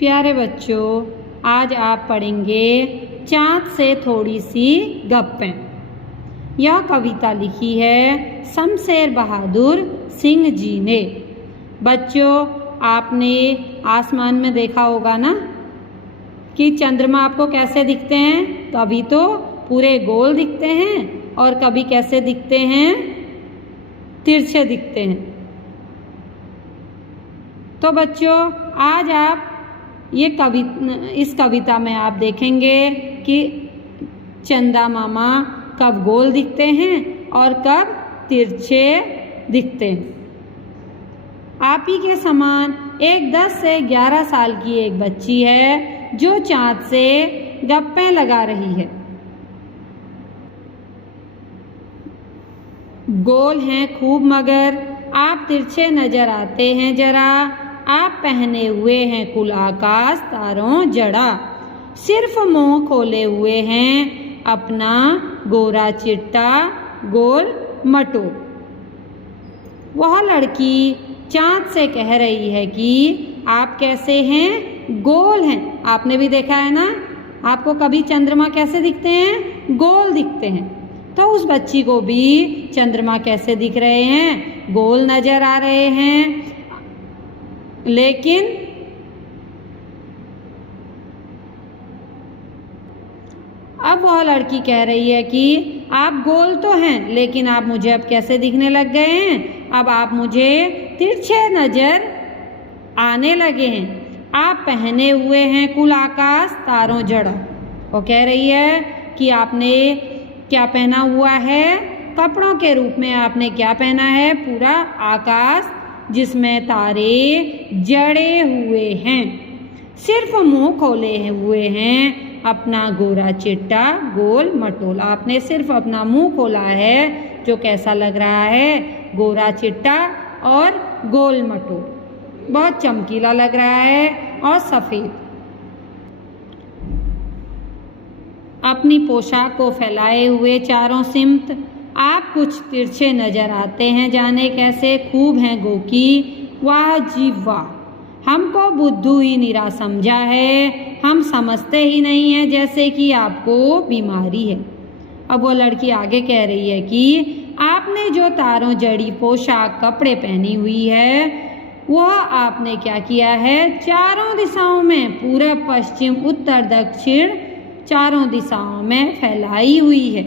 प्यारे बच्चों, आज आप पढ़ेंगे चाँद से थोड़ी सी गप्पें। यह कविता लिखी है शमशेर बहादुर सिंह जी ने। बच्चों, आपने आसमान में देखा होगा ना कि चंद्रमा आपको कैसे दिखते हैं। कभी तो पूरे गोल दिखते हैं और कभी कैसे दिखते हैं, तिरछे दिखते हैं। तो बच्चों, आज आप इस कविता में आप देखेंगे कि चंदा मामा कब गोल दिखते हैं और कब तिरछे दिखते हैं। आप ही के समान एक 10 से 11 साल की एक बच्ची है जो चाँद से गप्पें लगा रही है। गोल हैं खूब मगर आप तिरछे नजर आते हैं जरा। आप पहने हुए हैं कुल आकाश तारों जड़ा। सिर्फ मुंह खोले हुए हैं अपना गोरा चिट्टा गोल मटोल। वह लड़की चाँद से कह रही है कि आप कैसे हैं, गोल हैं। आपने भी देखा है ना, आपको कभी चंद्रमा कैसे दिखते हैं, गोल दिखते हैं। तो उस बच्ची को भी चंद्रमा कैसे दिख रहे हैं, गोल नजर आ रहे हैं। लेकिन अब वह लड़की कह रही है कि आप गोल तो हैं, लेकिन आप मुझे अब कैसे दिखने लग गए हैं, अब आप मुझे तिरछे नजर आने लगे हैं। आप पहने हुए हैं कुल आकाश तारों जड़ा। वो कह रही है कि आपने क्या पहना हुआ है, कपड़ों के रूप में आपने क्या पहना है, पूरा आकाश जिसमें तारे जड़े हुए हैं। सिर्फ मुंह खोले हुए हैं अपना गोरा चिट्टा गोल मटोल। आपने सिर्फ अपना मुंह खोला है जो कैसा लग रहा है, गोरा चिट्टा और गोल मटोल, बहुत चमकीला लग रहा है और सफ़ेद। अपनी पोशाक को फैलाए हुए चारों सिमत आप कुछ तिरछे नजर आते हैं, जाने कैसे खूब हैं गोकी, वाह जी वाह। हमको बुद्धू ही निरा समझा है, हम समझते ही नहीं हैं जैसे कि आपको बीमारी है। अब वो लड़की आगे कह रही है कि आपने जो तारों जड़ी पोशाक कपड़े पहनी हुई है वह आपने क्या किया है, चारों दिशाओं में, पूरब पश्चिम उत्तर दक्षिण चारों दिशाओं में फैलाई हुई है।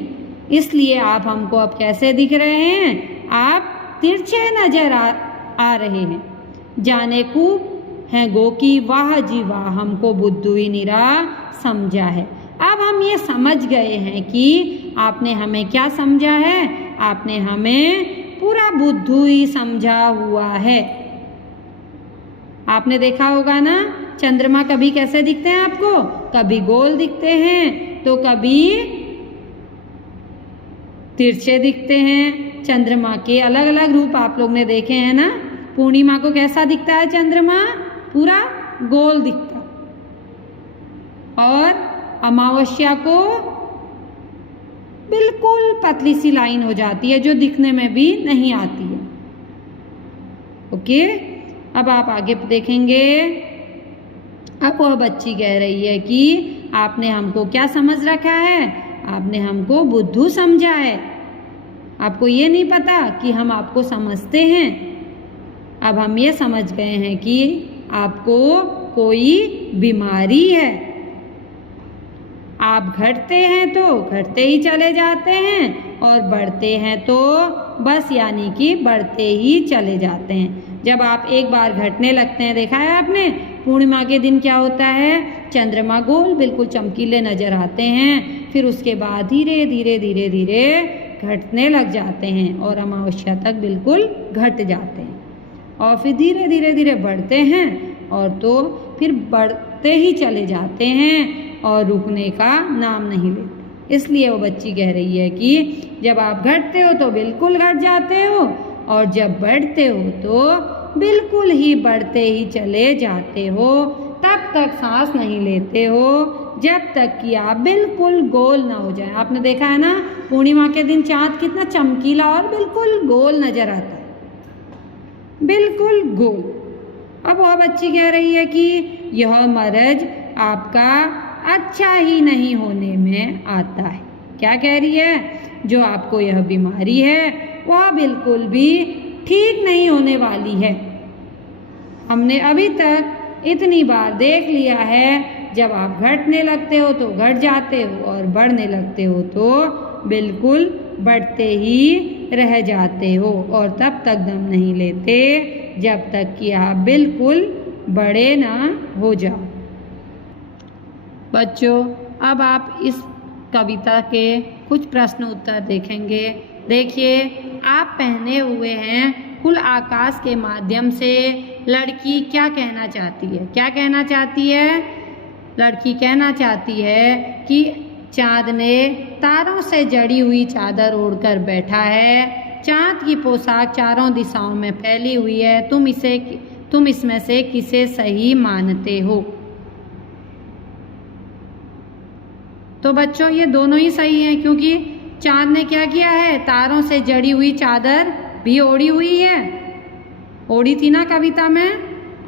इसलिए आप हमको अब कैसे दिख रहे हैं, आप तिरछे नजर आ रहे हैं, जाने खूब हैं गोकी, वाह जी वाह, हमको बुद्धू ही निरा समझा है। अब हम ये समझ गए हैं कि आपने हमें क्या समझा है, आपने हमें पूरा बुद्धू ही समझा हुआ है। आपने देखा होगा ना, चंद्रमा कभी कैसे दिखते हैं आपको, कभी गोल दिखते हैं तो कभी तिरछे दिखते हैं। चंद्रमा के अलग अलग रूप आप लोग ने देखे हैं ना। पूर्णिमा को कैसा दिखता है चंद्रमा, पूरा गोल दिखता, और अमावस्या को बिल्कुल पतली सी लाइन हो जाती है जो दिखने में भी नहीं आती है। ओके, अब आप आगे देखेंगे। अब वह बच्ची कह रही है कि आपने हमको क्या समझ रखा है, आपने हमको बुद्धू समझा है, आपको ये नहीं पता कि हम आपको समझते हैं। अब हम ये समझ गए हैं कि आपको कोई बीमारी है। आप घटते हैं तो घटते ही चले जाते हैं और बढ़ते हैं तो बस यानी कि बढ़ते ही चले जाते हैं। जब आप एक बार घटने लगते हैं, देखा है आपने, पूर्णिमा के दिन क्या होता है, चंद्रमा गोल बिल्कुल चमकीले नजर आते हैं, फिर उसके बाद धीरे धीरे धीरे धीरे घटने लग जाते हैं और अमावस्या तक बिल्कुल घट जाते हैं, और फिर धीरे धीरे धीरे बढ़ते हैं और तो फिर बढ़ते ही चले जाते हैं और रुकने का नाम नहीं लेते। इसलिए वो बच्ची कह रही है कि जब आप घटते हो तो बिल्कुल घट जाते हो, और जब बढ़ते हो तो बिल्कुल ही बढ़ते ही चले जाते हो। तब तक सांस नहीं लेते हो जब तक कि आप बिल्कुल गोल ना हो जाए। आपने देखा है ना, पूर्णिमा के दिन चाँद कितना चमकीला और बिल्कुल गोल नजर आता है, बिल्कुल गोल। अब वह बच्ची कह रही है कि यह मर्ज आपका अच्छा ही नहीं होने में आता है। क्या कह रही है? जो आपको यह बीमारी है वह बिल्कुल भी ठीक नहीं होने वाली है। हमने अभी तक इतनी बार देख लिया है, जब आप घटने लगते हो तो घट जाते हो और बढ़ने लगते हो तो बिल्कुल बढ़ते ही रह जाते हो और तब तक दम नहीं लेते जब तक कि आप बिल्कुल बड़े ना हो जाओ। बच्चों, अब आप इस कविता के कुछ प्रश्न उत्तर देखेंगे। देखिए, आप पहने हुए हैं खुले आकाश के माध्यम से लड़की क्या कहना चाहती है? क्या कहना चाहती है? लड़की कहना चाहती है कि चाँद ने तारों से जड़ी हुई चादर ओढ़कर बैठा है। चाँद की पोशाक चारों दिशाओं में फैली हुई है। तुम इसमें से किसे सही मानते हो? तो बच्चों, ये दोनों ही सही हैं, क्योंकि चाँद ने क्या किया है? तारों से जड़ी हुई चादर भी ओढ़ी हुई है, ओढ़ी थी ना कविता में।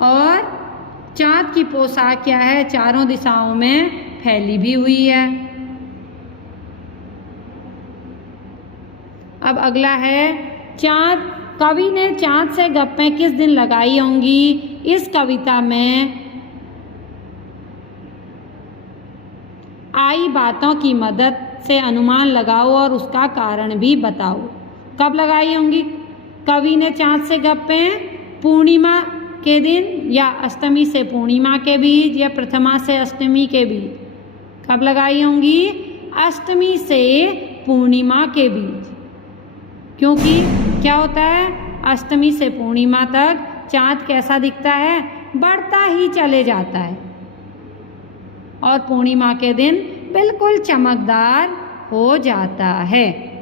और चाँद की पोशाक क्या है? चारों दिशाओं में फैली भी हुई है। अब अगला है, चाँद कवि ने चाँद से गप्पें किस दिन लगाई होंगी? इस कविता में आई बातों की मदद से अनुमान लगाओ और उसका कारण भी बताओ। कब लगाई होंगी कवि ने चाँद से गप्पें? पूर्णिमा के दिन, या अष्टमी से पूर्णिमा के बीच, या प्रथमा से अष्टमी के बीच? कब लगाई होंगी? अष्टमी से पूर्णिमा के बीच। क्योंकि क्या होता है? अष्टमी से पूर्णिमा तक चाँद कैसा दिखता है? बढ़ता ही चले जाता है और पूर्णिमा के दिन बिल्कुल चमकदार हो जाता है।